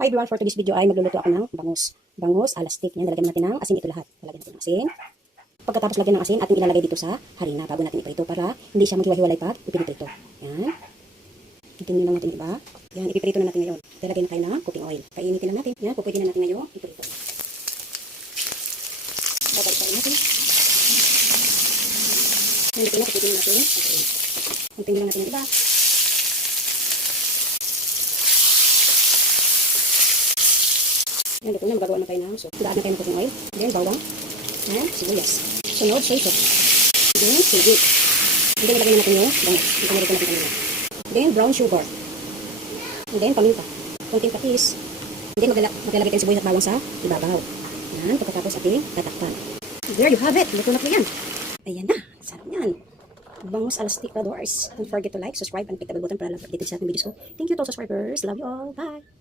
Hi everyone, for today's video ay magluluto ako ng bangus alastik. Yan, lalagyan natin ng asin ito lahat. Lalagyan natin ng asin. Pagkatapos lagyan ng asin, ating ilalagay dito sa harina bago natin iprito para hindi siya maghiwa-hiwalay pag ipinito. Yan. Tingnan lang natin, diba? Yan, ipiprito na natin ngayon. Lalagyan na tayo ng cooking oil. Painitin na natin. Yan, pupwede na natin ngayon iprito. Babalik tayo natin. Yan, dito na, pupwede natin. Okay. Tingnan lang natin yung iba. Yan, dito na, magagawa na tayo ng soup. Daan na tayo ng cooking oil. Then, bawang. Yan, sibuyas. Sunod, sesok. Then, sili. Then, nilagay na natin yung bangus. Ito na rin natin kanina. Then, brown sugar. And then, paminta. Konting patis. And then, maglalagay tayo sibuyas at bawang sa ibabaw. Yan, pagkatapos ating tatakpan. There you have it. Luto na po yan. Ayan na. Sarap yan. Bangus alastik adores. Don't forget to like, subscribe, and click the bell button para updated sa ating videos ko. Thank you to all subscribers. Love you all. Bye!